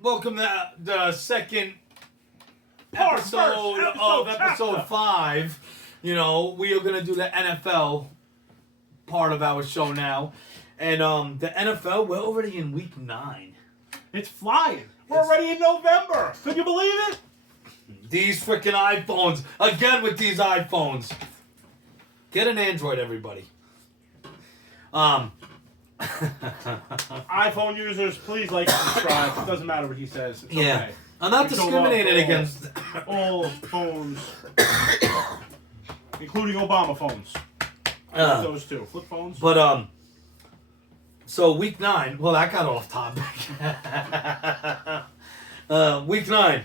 Welcome to the second Part episode first, of chapter. episode 5. You know, we are going to do the NFL part of our show now. And the NFL, we're already in week 9. It's flying. We're already in November. Could you believe it? These freaking iPhones. Again with these iPhones. Get an Android, everybody. iPhone users, please like and subscribe. It doesn't matter what he says. It's Yeah. okay. I'm not We show discriminated love against... all phones, including Obama phones. Those two. Flip phones. But, so week 9, well, that got off topic. Week 9,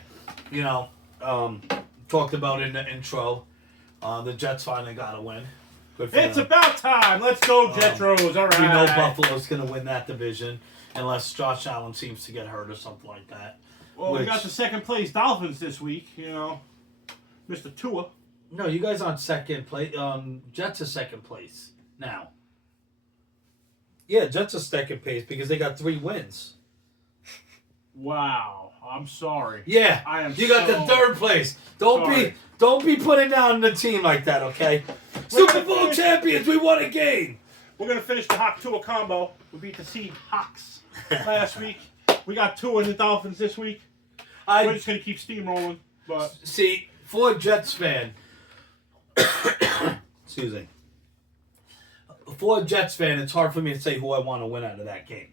you know, talked about in the intro. The Jets finally got a win. Good for It's them. about time. Let's go, Jetros. All right. We know Buffalo's going to win that division unless Josh Allen seems to get hurt or something like that. Well, we got the second place Dolphins this week. You know, Mr. Tua. No, you guys on second place. Jets are second place now. Yeah, Jets are second place because they got 3 wins. Wow. I'm sorry. Yeah, I am you got the so third place. Don't be putting down the team like that, okay? Super Bowl champions, we won a game. We're going to finish the Hawk Tua combo. We beat the Seed Hawks last week. We got Tua in the Dolphins this week. We're just going to keep steamrolling. But See, for a Jets fan, excuse me. For a Jets fan, it's hard for me to say who I want to win out of that game.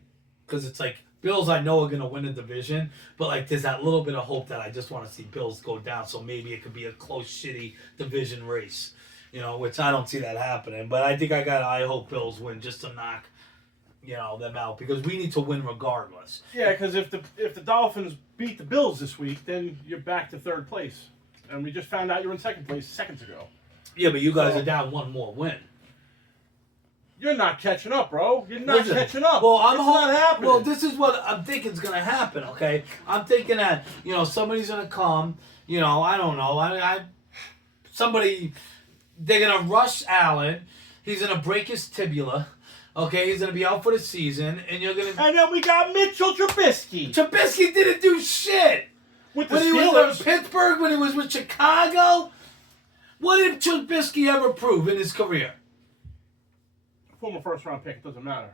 Because it's like, Bills I know are going to win the division, but like there's that little bit of hope that I just want to see Bills go down, so maybe it could be a close, shitty division race. You know, which I don't see that happening. But I hope Bills win just to knock, you know, them out. Because we need to win regardless. yeah, because if the Dolphins beat the Bills this week, then you're back to third place. And we just found out you're in second place seconds ago. Yeah, but you guys are down one more win. You're not catching up, bro. You're not Listen, catching up. Well, it's not happening. Well, this is what I'm thinking is going to happen, okay? I'm thinking that, you know, somebody's going to come, you know, I don't know. They're going to rush Allen. He's going to break his tibula. Okay, he's going to be out for the season, and you're going to... And then we got Mitchell Trubisky. Trubisky didn't do shit. With the When he was Steelers. with Pittsburgh, when he was with Chicago, what did Trubisky ever prove in his career? Former first-round pick. It doesn't matter.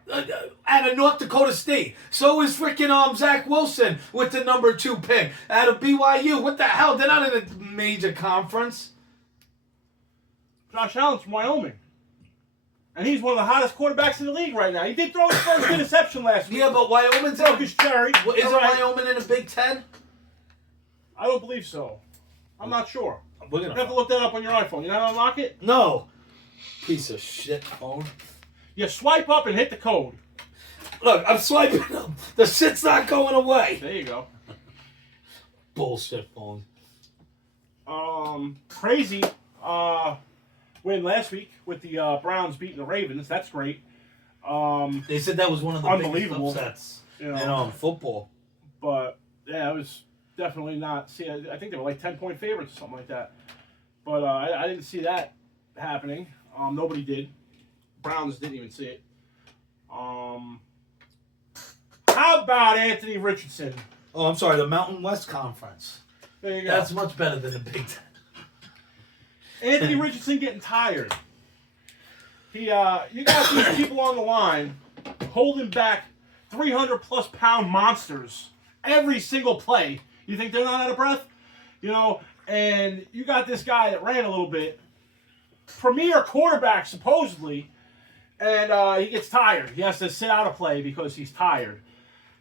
Out of North Dakota State. So is freaking Zach Wilson with the number 2 pick. Out of BYU. What the hell? They're not in a major conference. Josh Allen's from Wyoming. And he's one of the hottest quarterbacks in the league right now. He did throw his first interception last week. Yeah, but Wyoming's Broke his cherry. Isn't All right. Wyoming in a Big Ten? I don't believe so. I'm not sure. We're You gonna have to look that up on your iPhone. You know how to unlock it? No. Piece of shit phone. You swipe up and hit the code. Look, I'm swiping up. The shit's not going away. There you go. Bullshit phone. Crazy win last week with the Browns beating the Ravens. That's great. They said that was one of the biggest Unbelievable. upsets You know. in football. But yeah, it was definitely not. See, I think they were like 10-point favorites or something like that. But I didn't see that happening. Nobody did. Browns didn't even see it. How about Anthony Richardson? Oh, I'm sorry, the Mountain West Conference. There you go. That's much better than the Big Ten. Anthony Richardson getting tired. You got these people on the line holding back 300-plus pound monsters every single play. You think they're not out of breath? You know, and you got this guy that ran a little bit, premier quarterback supposedly, and he gets tired. He has to sit out a play because he's tired.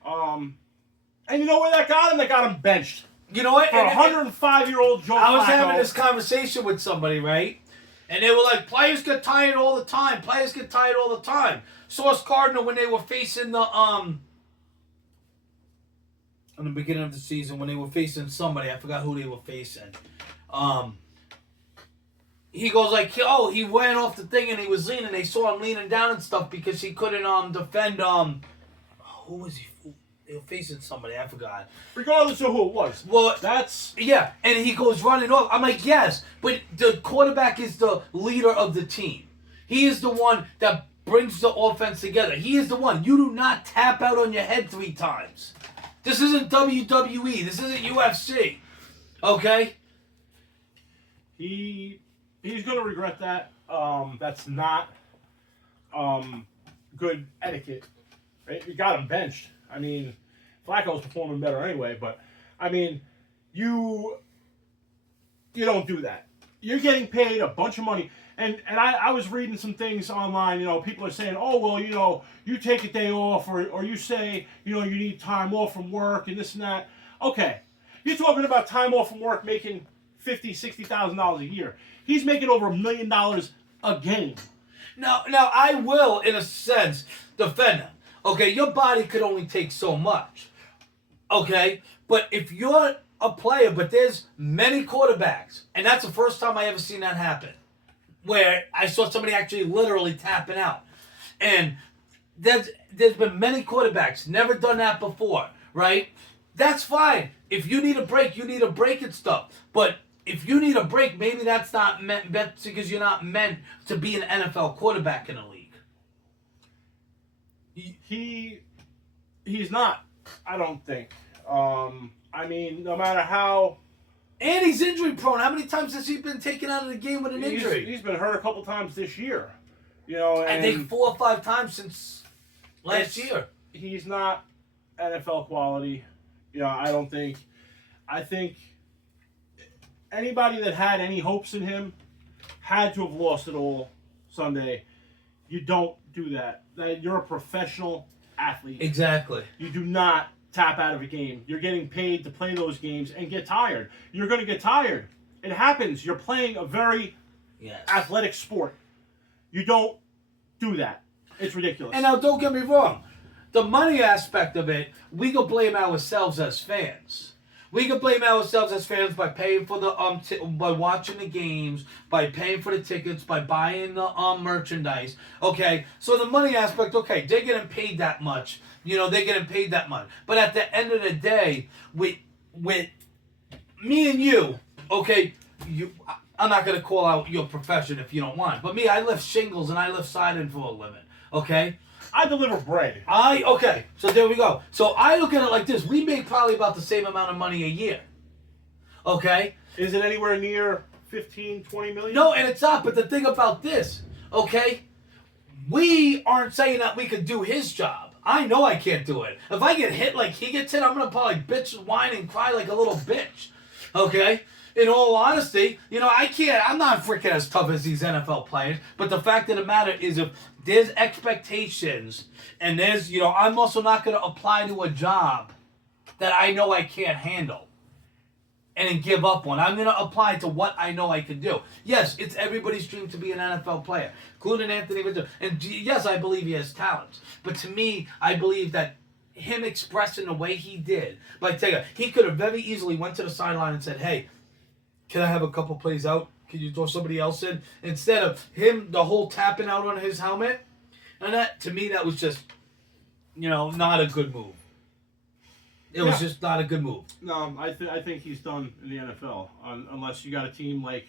And you know where that got him? That got him benched. You know what? For 105-year-old Joe I was Flacco. having this conversation with somebody, right? And they were like, players get tired all the time. Players get tired all the time. Sauce Gardner, when they were facing the, in the beginning of the season, when they were facing somebody, I forgot who they were facing. He goes like, oh, he ran off the thing and he was leaning. They saw him leaning down and stuff because he couldn't defend, who was he? They were facing somebody, I forgot. Regardless of who it was. Well, That's... yeah, and he goes running off. I'm like, yes, but the quarterback is the leader of the team. He is the one that brings the offense together. He is the one. You do not tap out on your head 3 times. This isn't WWE. This isn't UFC. Okay? He's going to regret that. That's not good etiquette. Right? You got him benched. I mean, Flacco's performing better anyway, but I mean, you don't do that. You're getting paid a bunch of money. And I was reading some things online, people are saying, oh, well, you take a day off or you say, you need time off from work and this and that. Okay. You're talking about time off from work making $50,000, $60,000 a year. He's making over $1 million a game. Now I will, in a sense, defend him. Okay, your body could only take so much. Okay? But if you're a player, but there's many quarterbacks, and that's the first time I ever seen that happen, where I saw somebody actually literally tapping out. And there's been many quarterbacks, never done that before, right? That's fine. If you need a break, you need a break and stuff. But if you need a break, maybe that's not meant because you're not meant to be an NFL quarterback in a league. He's not, I don't think. I mean, no matter how... And he's injury prone. How many times has he been taken out of the game with an injury? He's been hurt a couple times this year. And I think 4 or 5 times since last year. He's not NFL quality. I don't think. I think anybody that had any hopes in him had to have lost it all Sunday. You don't do that. You're a professional athlete. Exactly. You do not tap out of a game. You're getting paid to play those games and get tired. You're going to get tired. It happens. You're playing a very athletic sport. You don't do that. It's ridiculous. And now, don't get me wrong. The money aspect of it, we can blame ourselves as fans. We can blame ourselves as fans by paying for the by watching the games, by paying for the tickets, by buying the merchandise. Okay, so the money aspect, okay, they're getting paid that much. They're getting paid that much. But at the end of the day, with me and you, okay, I'm not gonna call out your profession if you don't want. But me, I lift shingles and I lift siding for a living. Okay. I deliver bread. Okay, so there we go. So I look at it like this. We make probably about the same amount of money a year. Okay? Is it anywhere near 15, 20 million? No, and it's not. But the thing about this, okay, we aren't saying that we could do his job. I know I can't do it. If I get hit like he gets hit, I'm going to probably bitch, whine, and cry like a little bitch. Okay? In all honesty, I can't. I'm not freaking as tough as these NFL players. But the fact of the matter is, if there's expectations, and there's, I'm also not going to apply to a job that I know I can't handle and then give up on. I'm going to apply to what I know I can do. Yes, it's everybody's dream to be an NFL player, including Anthony Richardson. And yes, I believe he has talent. But to me, I believe that him expressing the way he did, he could have very easily went to the sideline and said, hey, can I have a couple plays out? Can you throw somebody else in? Instead of him, the whole tapping out on his helmet. And that, to me, that was just, not a good move. It was just not a good move. No, I think he's done in the NFL. Unless you got a team like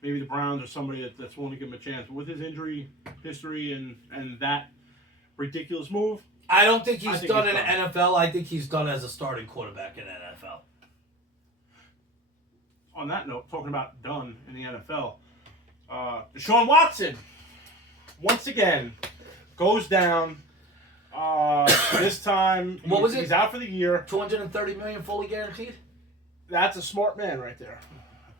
maybe the Browns or somebody that's willing to give him a chance. But with his injury history and that ridiculous move, I don't think he's done in the NFL. I think he's done as a starting quarterback in the NFL. On that note, talking about done in the NFL, Deshaun Watson, once again, goes down. This time, what was it? He's out for the year. $230 million fully guaranteed? That's a smart man right there.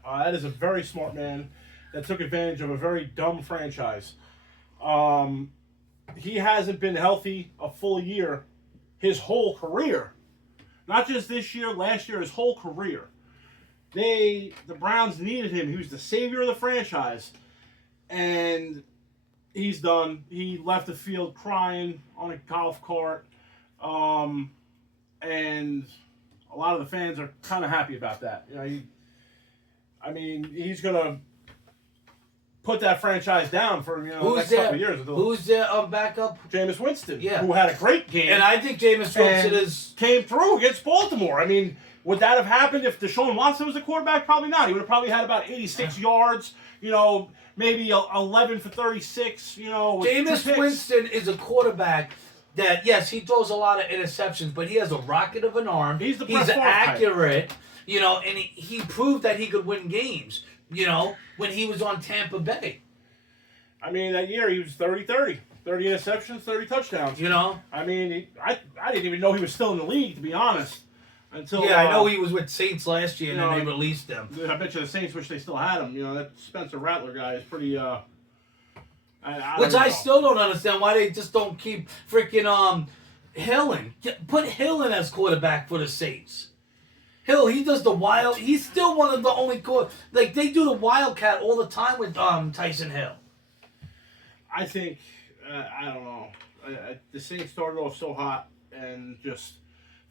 That is a very smart man that took advantage of a very dumb franchise. He hasn't been healthy a full year his whole career. Not just this year, last year, his whole career. The Browns needed him. He was the savior of the franchise. And he's done. He left the field crying on a golf cart. And a lot of the fans are kind of happy about that. He's going to put that franchise down for the next couple of years. Who's their backup? Jameis Winston, who had a great game. And I think Jameis Winston came through against Baltimore. Would that have happened if Deshaun Watson was the quarterback? Probably not. He would have probably had about 86 yards, maybe 11 for 36, Jameis Winston is a quarterback that yes, he throws a lot of interceptions, but he has a rocket of an arm. He's the Brett Favre type. accurate, and he proved that he could win games, when he was on Tampa Bay. I mean, that year he was 30-30. 30 interceptions, 30 touchdowns. I mean, I didn't even know he was still in the league, to be honest. Until I know he was with Saints last year, and then they released him. I bet you the Saints wish they still had him. That Spencer Rattler guy is pretty. I still don't understand why they just don't keep freaking Hill in. Put Hill in as quarterback for the Saints. Hill, he does the wild. He's still one of the only like they do the wildcat all the time with Tyson Hill. I think I don't know. The Saints started off so hot and just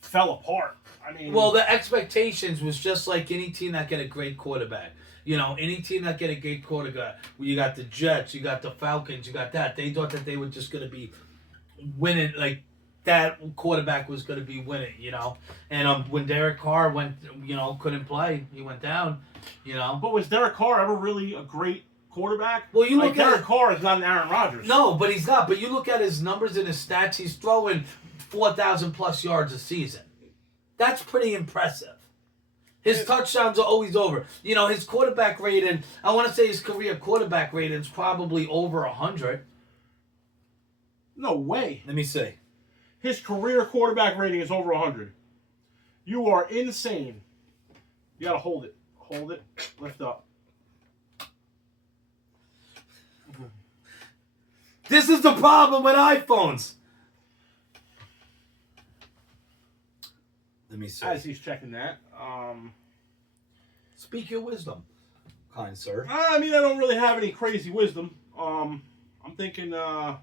fell apart. I mean, well, the expectations was just like any team that get a great quarterback. Any team that get a great quarterback. You got the Jets, you got the Falcons, you got that. They thought that they were just going to be winning, like that quarterback was going to be winning, And when Derek Carr went, couldn't play, he went down, But was Derek Carr ever really a great quarterback? Well, you look at Derek Carr is not an Aaron Rodgers. No, but he's not. But you look at his numbers and his stats. He's throwing 4,000 plus yards a season. That's pretty impressive. His touchdowns are always over. His quarterback rating. I want to say his career quarterback rating is probably over 100. No way. Let me see. His career quarterback rating is over 100. You are insane. You gotta hold it. Hold it. Lift up. This is the problem with iPhones. Let me see. As he's checking that. Speak your wisdom, kind sir. I mean, I don't really have any crazy wisdom. I'm thinking, I'm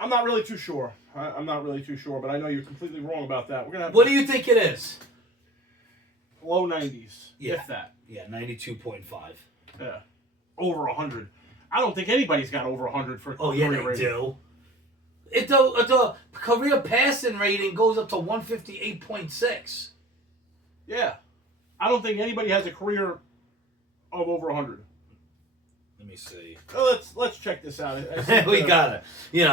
not really too sure. I'm not really too sure, but I know you're completely wrong about that. We're gonna have What do you think it is? low 90s, Yeah. if that. Yeah, 92.5. Yeah, over 100. I don't think anybody's got over 100 for. Oh yeah, career they rating. do. The career passing rating goes up to 158.6. Yeah, I don't think anybody has a career of over 100. Let me see. So let's check this out. We got it.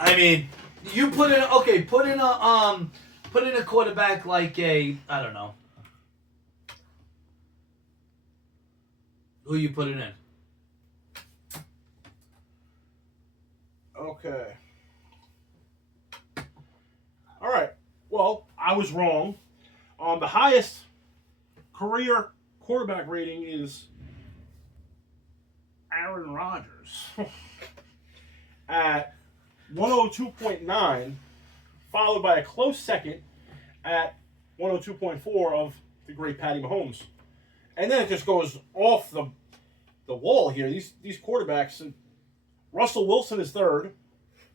I mean, you put in put in a quarterback like I don't know. Who you putting in? Okay. All right. Well, I was wrong. The highest career quarterback rating is Aaron Rodgers at 102.9, followed by a close second at 102.4 of the great Patty Mahomes. And then it just goes off the wall here. These quarterbacks, Russell Wilson is third.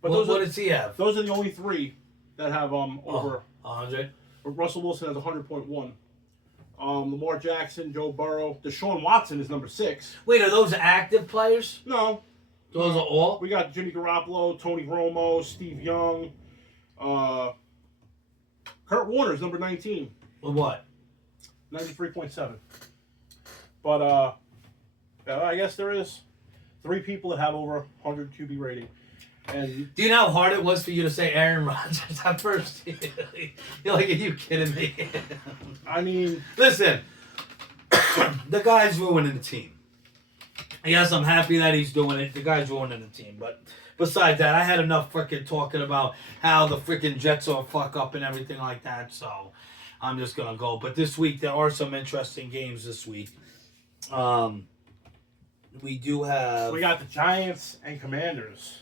But What does he have? Those are the only three that have over 100. Russell Wilson has 100.1. Lamar Jackson, Joe Burrow, Deshaun Watson is number 6. Wait, are those active players? No, Those are all? we got Jimmy Garoppolo, Tony Romo, Steve Young, Kurt Warner's number 19, With what? 93.7. But I guess there is 3 people that have over 100 QB rating. And Do you know how hard it was for you to say Aaron Rodgers at first? You're like, are you kidding me? I mean, Listen, the guy's ruining the team. Yes, I'm happy that he's doing it. The guy's ruining the team. But besides that, I had enough freaking talking about how the freaking Jets are a fuck up and everything like that. So I'm just going to go. But this week, there are some interesting games this week. We do have... we got the Giants and Commanders.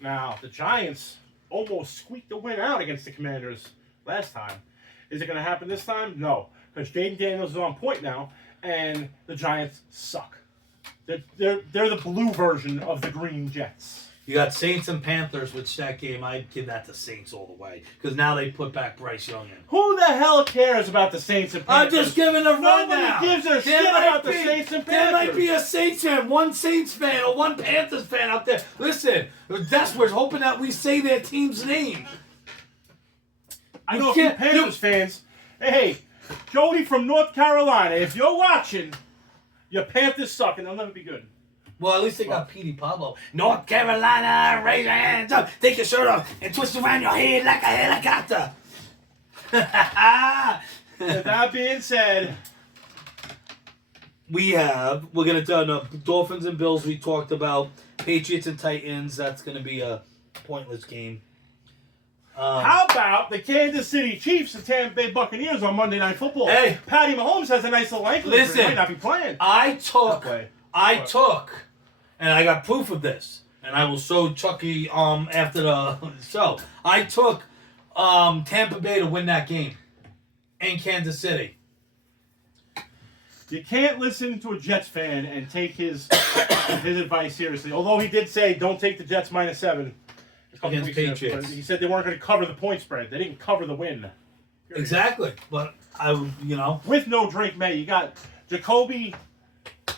Now, the Giants almost squeaked the win out against the Commanders last time. Is it going to happen this time? No, because Jaden Daniels is on point now, and the Giants suck. They're the blue version of the Green Jets. You got Saints and Panthers, which that game, I'd give that to Saints all the way. Because now they put back Bryce Young in. Who the hell cares about the Saints and Panthers? I'm just giving a rundown. Nobody gives a shit about the Saints and Panthers. There might be a Saints fan, one Saints fan, or one Panthers fan out there. Listen, we're hoping that we say their team's name. I know a few Panthers fans. Hey, Jody from North Carolina, if you're watching, your Panthers suck and they'll never be good. Well, at least they got Petey Pablo. North Carolina, raise your hands up, take your shirt off, and twist around your head like a helicopter. With that being said, we're gonna turn up Dolphins and Bills. We talked about Patriots and Titans. That's gonna be a pointless game. how about the Kansas City Chiefs and Tampa Bay Buccaneers on Monday Night Football? Hey. Patty Mahomes has a nice little ankle injury. Listen. He might not be playing. I took, What? and I got proof of this, and I will show Chucky after the show. I took Tampa Bay to win that game in Kansas City. You can't listen to a Jets fan and take his advice seriously. Although he did say don't take the Jets -7 a couple Against weeks ago, Patriots. but he said they weren't going to cover the point spread. They didn't cover the win. Period. Exactly, but I would, With no Drake May, you got Jacoby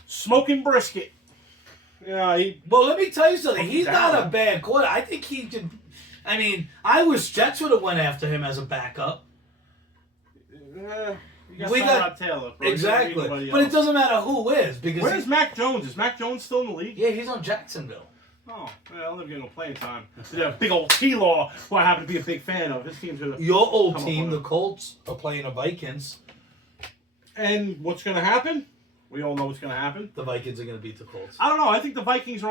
smoking brisket. Yeah, Well, let me tell you something. He's down. not a bad quarter. I think he could. I mean, I wish Jets would have went after him as a backup. you got We got- Tyrod Taylor. Bro. Exactly, Anybody but it else. doesn't matter who is because Where's Mac Jones? Is Mac Jones still in the league? yeah, he's on Jacksonville. Oh, well, they're getting no playing time. Yeah, big old T-Law, who I happen to be a big fan of. His team's gonna. Your old Come on, team, brother. the Colts, are playing the Vikings. And what's going to happen? We all know what's going to happen. The Vikings are going to beat the Colts. I don't know. I think the Vikings are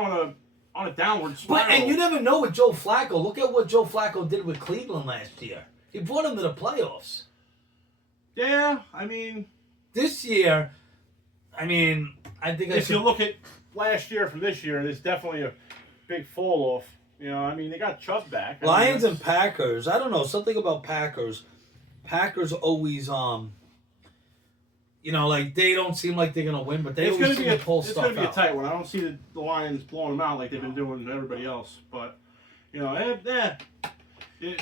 on a downward spiral. But and you never know with Joe Flacco. Look at what Joe Flacco did with Cleveland last year. He brought them to the playoffs. Yeah, I mean, This year, I think if you look at last year from this year, there's definitely a big fall off. You know, I mean, they got Chubb back. I mean, Lions that's- and Packers. I don't know, something about Packers. Packers always like they don't seem like they're gonna win, but they It's always going to seem be to pull it's stuff going to be a out. tight one. I don't see the Lions blowing them out like they've been doing to everybody else. But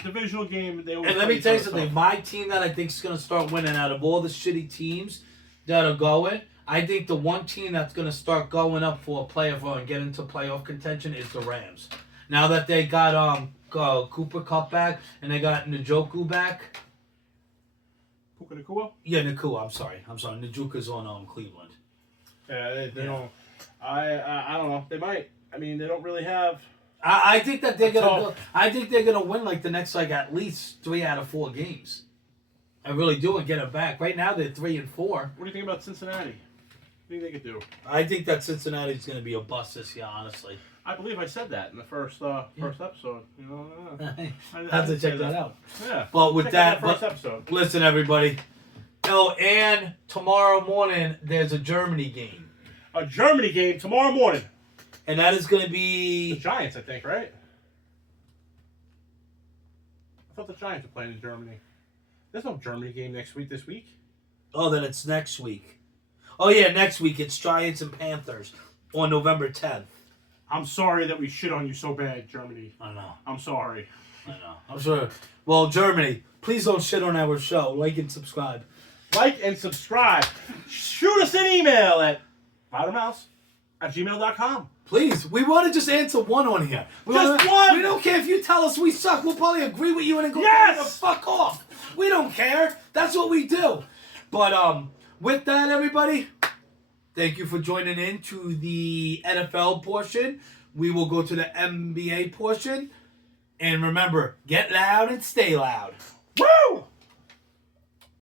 divisional game. They always And let play me tell you each other something. tough. My team that I think is going to start winning out of all the shitty teams that are going, I think the one team that's going to start going up for a playoff run and get into playoff contention is the Rams. Now that they got Cooper Kupp back and they got Njoku back. Puka Nacua? Yeah, Nakua. I'm sorry. Njoku's on Cleveland. Yeah, they Yeah. don't. I don't know. They might. I mean, they don't really have. I think that they're gonna. Tough. I think they're gonna win like the next at least 3 out of 4 games. I really do and get it back. Right now they're 3-4. What do you think about Cincinnati? What do you think they could do? I think that Cincinnati's gonna be a bust this year. Honestly, I believe I said that in the first episode. You know, I I have to did say check that out. Yeah. But with Check that, out first episode. listen everybody. Oh, and tomorrow morning there's a Germany game, A Germany game tomorrow morning. and that is gonna The be. Giants, I think, right? I thought the Giants were playing in Germany. There's no Germany game this week. Oh, then it's next week. Oh yeah, next week it's Giants and Panthers on November 10th. I'm sorry that we shit on you so bad, Germany. I know. I'm sorry. I know. I'm sure. Well, Germany, please don't shit on our show. Like and subscribe. Like and subscribe. Shoot us an email at loudermouse@gmail.com. Please, we want to just answer one on here. Just one! We don't care if you tell us we suck. We'll probably agree with you and then go Yes! the fuck off. We don't care. That's what we do. But with that, everybody, thank you for joining in to the NFL portion. We will go to the NBA portion. And remember, get loud and stay loud. Woo!